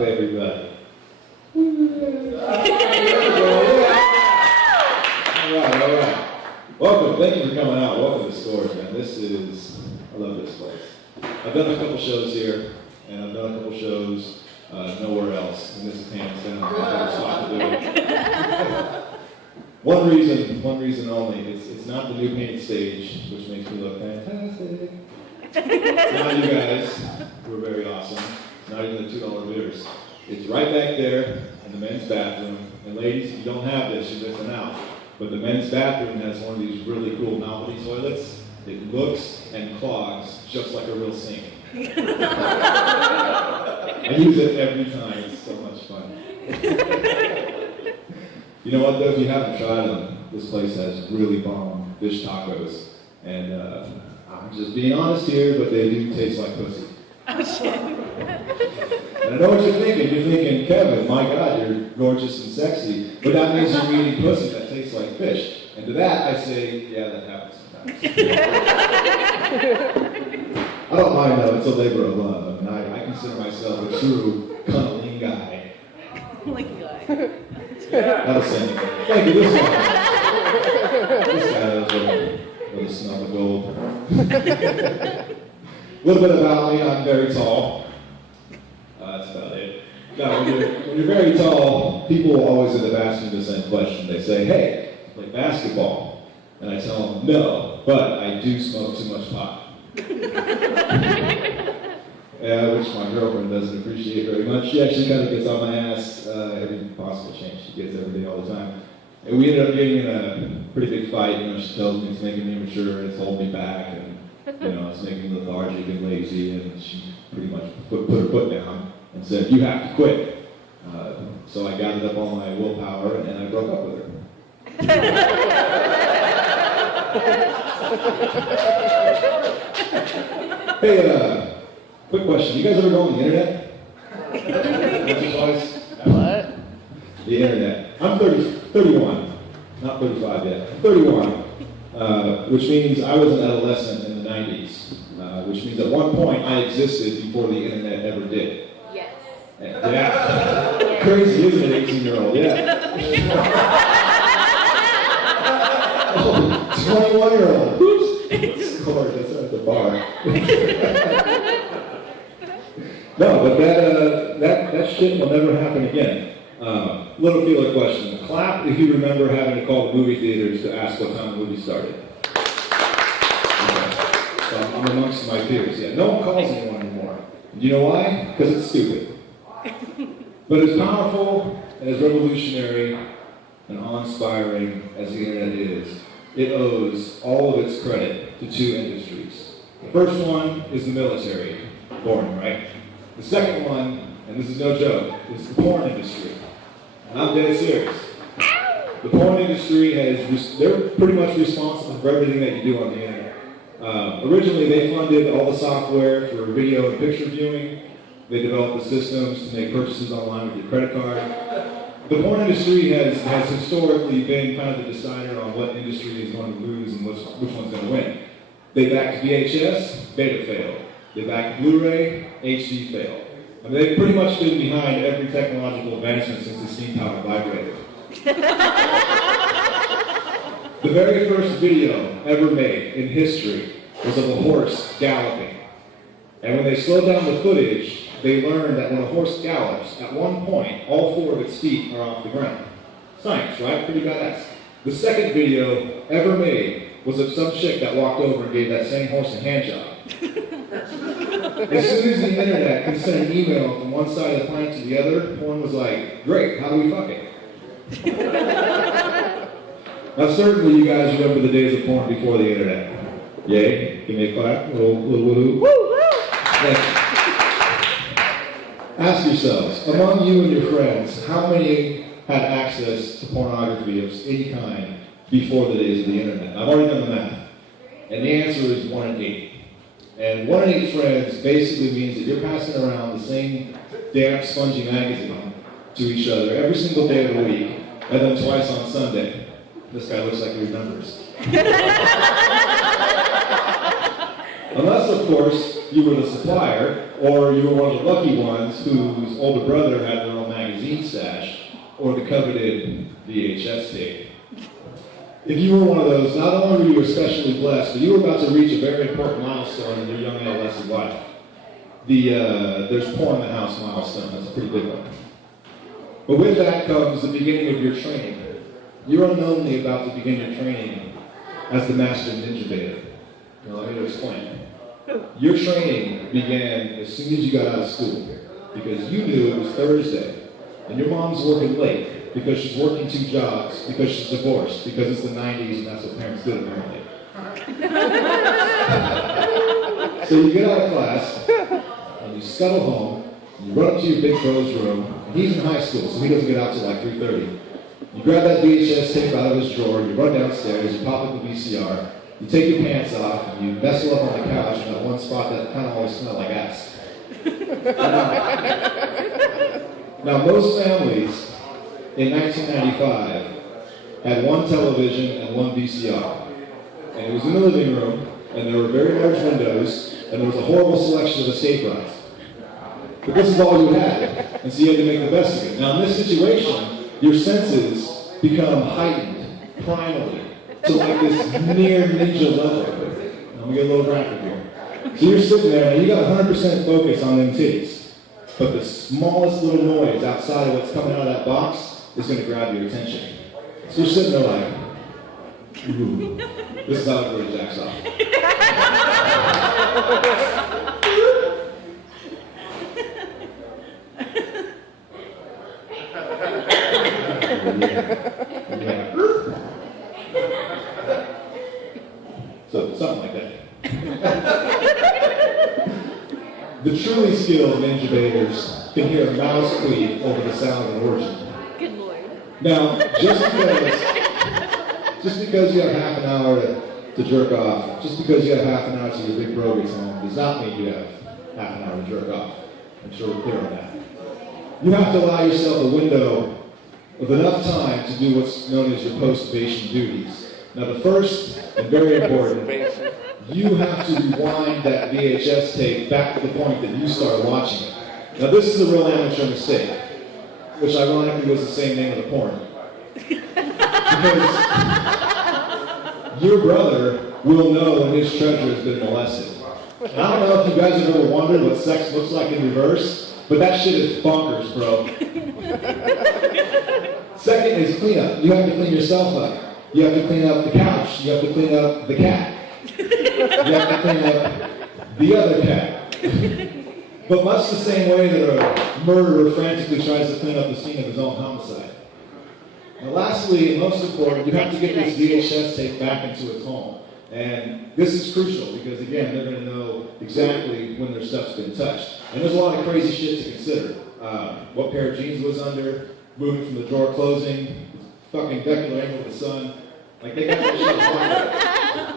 up, everybody? All right. Welcome, thank you for coming out. Welcome to Storage, man. I love this place. I've done a couple shows here, and I've done a couple shows nowhere else, and this is hands down my favorite spot to do it. One reason only. It's not the new paint stage, which makes me look fantastic. It's not you guys, who are very awesome. It's not even the $2 beers. It's right back there in the men's bathroom. And ladies, if you don't have this, you're missing out. But the men's bathroom has one of these really cool novelty toilets. It looks and clogs just like a real sink. I use it every time. It's so much fun. You know what, though? If you haven't tried them, this place has really bomb fish tacos. And I'm just being honest here, but they do taste like pussy. Oh, shit. And I know what you're thinking. You're thinking, Kevin, my God, you're gorgeous and sexy. But that means you're eating pussy that tastes like fish. And to that, I say, yeah, that happens sometimes. I don't mind, though. It's a labor of love. I mean, I consider myself a true cunnilingus guy. That'll say anything. Thank you, this one. This guy knows what to smell the gold. A little bit about me, I'm very tall. That's about it. Now, when you're very tall, people always end up asking the same question. They say, hey, you play basketball. And I tell them, no, but I do smoke too much pot. Yeah, which my girlfriend doesn't appreciate very much. She actually kind of gets on my ass every possible chance she gets every day, all the time. And we ended up getting in a pretty big fight. You know, she tells me it's making me immature, it's holding me back, and it's making me lethargic and lazy. And she pretty much put her foot down and said, "You have to quit." So I gathered up all my willpower and I broke up with her. Hey, quick question. You guys ever go on the internet? What? The internet. I'm 31. Not 35 yet. I'm 31. Which means I was an adolescent in the 90s. Which means at one point I existed before the internet ever did. Yes. Yeah. Crazy, isn't it, 18-year-old? Yeah. 21-year-old. Oops. Scored. That's at the bar. No, but that shit will never happen again. Little feeler question. Clap if you remember having to call the movie theaters to ask what time the movie started. Okay. So I'm amongst my peers. Yeah, no one calls anyone anymore. Do you know why? Because it's stupid. But as powerful and as revolutionary and awe-inspiring as the internet is, it owes all of its credit to two industries. The first one is the military. Boring, right? The second one, and this is no joke, is the porn industry. And I'm dead serious. The porn industry they're pretty much responsible for everything that you do on the internet. Originally, they funded all the software for video and picture viewing. They developed the systems to make purchases online with your credit card. The porn industry has historically been kind of the decider on what industry is going to lose and which one's going to win. They backed VHS, beta failed. They backed Blu-ray, HD failed. I mean, they've pretty much been behind every technological advancement since the steam powered vibrator. The very first video ever made in history was of a horse galloping. And when they slowed down the footage, they learned that when a horse gallops, at one point, all four of its feet are off the ground. Science, right? Pretty badass. The second video ever made was of some chick that walked over and gave that same horse a hand job. As soon as the internet could send an email from one side of the planet to the other, porn was like, great, how do we fuck it? Now certainly you guys remember the days of porn before the internet. Yay? Give me a clap. Little woo-hoo. Woo! Thank you. Ask yourselves, among you and your friends, how many had access to pornography of any kind before the days of the internet? I've already done the math. And the answer is 1 in 8. And 1 in 8 friends basically means that you're passing around the same damp, spongy magazine to each other every single day of the week, and then twice on Sunday. This guy looks like he remembers. Unless, of course, you were the supplier, or you were one of the lucky ones whose older brother had their own magazine stash, or the coveted VHS tape. If you were one of those, not only were you especially blessed, but you were about to reach a very important milestone in your young adolescent life. There's porn in the house milestone. That's a pretty big one. But with that comes the beginning of your training. You're unknowingly about to begin your training as the master ninja beta. Now let me explain. Your training began as soon as you got out of school, because you knew it was Thursday, and your mom's working late because she's working 2 jobs, because she's divorced, because it's the 90s and that's what parents did apparently. So you get out of class, and you scuttle home, and you run up to your big bro's room, and he's in high school, so he doesn't get out till like 3:30. You grab that VHS tape out of his drawer, you run downstairs, you pop up the VCR, you take your pants off, and you nestle up on the couch in that one spot that kind of always smelled like ass. Now, most families in 1995 had one television and one VCR. And it was in the living room, and there were very large windows, and there was a horrible selection of escape routes. But this is all you had, and so you had to make the best of it. Now, in this situation, your senses become heightened, primally, to like this near ninja level. I'm gonna get a little graphic here. So you're sitting there, and you got 100% focus on them titties, but the smallest little noise outside of what's coming out of that box is gonna grab your attention. So you're sitting there like, ooh, this is how everybody jacks off. Yeah. So, something like that. The truly skilled ninja baiters can hear a mouse queef over the sound of an orgy. Good Lord. Now, just because you have half an hour to jerk off, just because you have half an hour till your big bro gets home, does not mean you have half an hour to jerk off. I'm sure we're clear on that. You have to allow yourself a window of enough time to do what's known as your post-ovation duties. Now the first, and very important, you have to rewind that VHS tape back to the point that you start watching it. Now this is a real amateur mistake, which ironically was the same name of the porn. Because your brother will know when his treasure has been molested. And I don't know if you guys have ever wondered what sex looks like in reverse, but that shit is bonkers, bro. Second is cleanup. You have to clean yourself up. You have to clean up the couch. You have to clean up the cat. You have to clean up the other cat. But much the same way that a murderer frantically tries to clean up the scene of his own homicide. Now lastly, and most important, you have to get this VHS tape back into its home. And this is crucial because, again, they're going to know exactly when their stuff's been touched. And there's a lot of crazy shit to consider. What pair of jeans was under, moving from the drawer closing, fucking Becular angle of the sun. Like, they got that shit wired.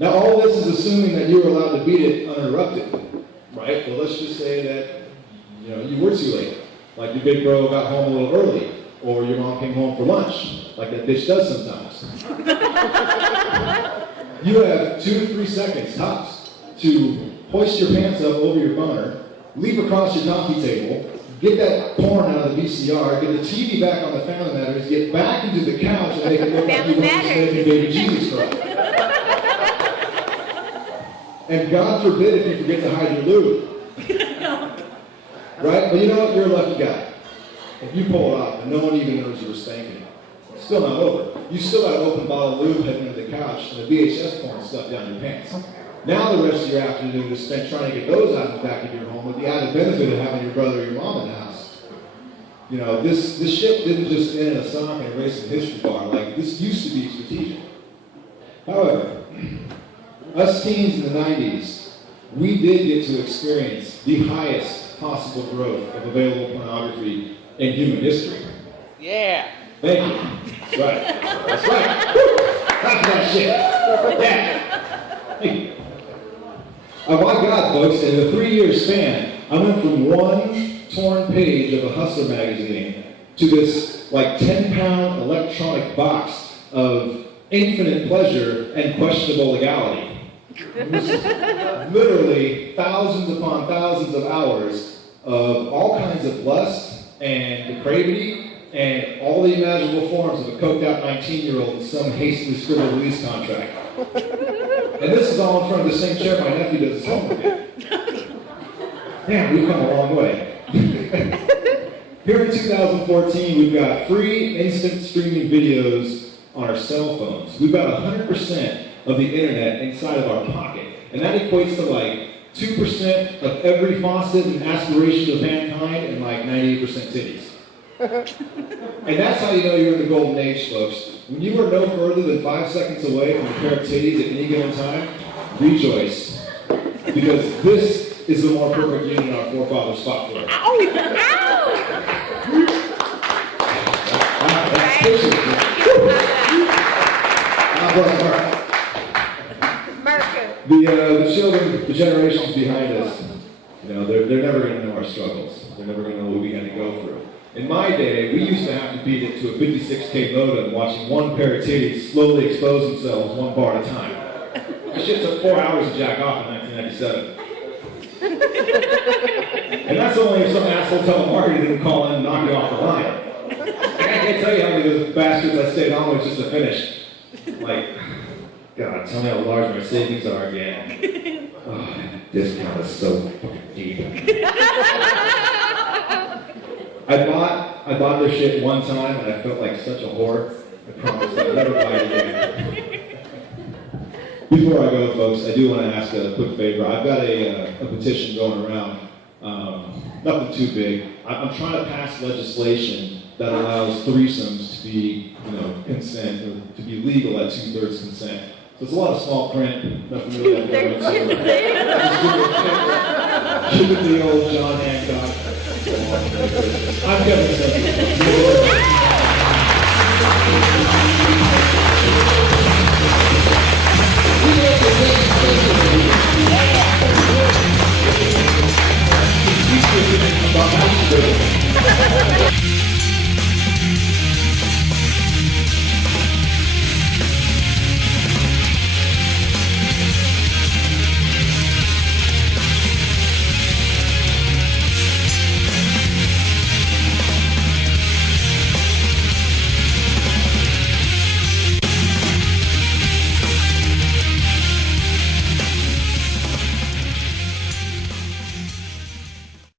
Now, all this is assuming that you were allowed to beat it uninterrupted, right? Well, let's just say that, you were too late. Like your big bro got home a little early, or your mom came home for lunch, like that bitch does sometimes. You have 2 to 3 seconds, tops, to hoist your pants up over your boner, leap across your coffee table, get that porn out of the VCR, get the TV back on the Family Matters, get back into the couch and make it look like you want to save baby Jesus Christ. And God forbid if you forget to hide your lube. Right? But you know what? You're a lucky guy. If you pull it off and no one even knows you were spanking, it's still not over. You still got an open bottle of lube heading into the couch and the VHS porn stuff down your pants. Now the rest of your afternoon is spent trying to get those out of the back of your home with the added benefit of having your brother or your mom in the house. This ship didn't just end in a sock and a racing history bar. Like, this used to be strategic. However, us teens in the 90s, we did get to experience the highest possible growth of available pornography in human history. Yeah. Thank you. That's right. That's right. Woo! That's that shit. Yeah. Thank you. Oh my God, folks, in a 3-year span, I went from one torn page of a Hustler magazine to this, 10-pound electronic box of infinite pleasure and questionable legality. It was literally thousands upon thousands of hours of all kinds of lust and depravity and all the imaginable forms of a coked out 19-year-old in some hastily scribbled release contract. And this is all in front of the same chair my nephew does his homework in. Man, we've come a long way. Here in 2014, we've got free instant streaming videos on our cell phones. We've got 100% of the internet inside of our pocket. And that equates to like 2% of every faucet and aspiration of mankind and like 98% titties. And that's how you know you're in the golden age, folks. When you are no further than 5 seconds away from a pair of titties at any given time, rejoice. Because this is the more perfect union our forefathers fought for. The children, the generations behind us, you know, they're never going to know our struggles. They're never going to know what we had to go through. In my day, we used to have to beat it to a 56K modem watching one pair of titties slowly expose themselves one bar at a time. That shit took 4 hours to jack off in 1997. And that's only if some asshole telemarketer didn't call in and knock you off the line. And I can't tell you how many of those bastards I stayed on with just to finish. Like, God, tell me how large my savings are again. Oh, that discount is so fucking deep. I bought their shit one time and I felt like such a whore. I promise I'll never buy it again. Before I go, folks, I do want to ask a quick favor. I've got a petition going around, nothing too big. I'm trying to pass legislation that allows threesomes to be, consent, or to be legal at 2/3 consent. So it's a lot of small print, nothing really that good. Shoot at the old John Hancock. I'm Kevin.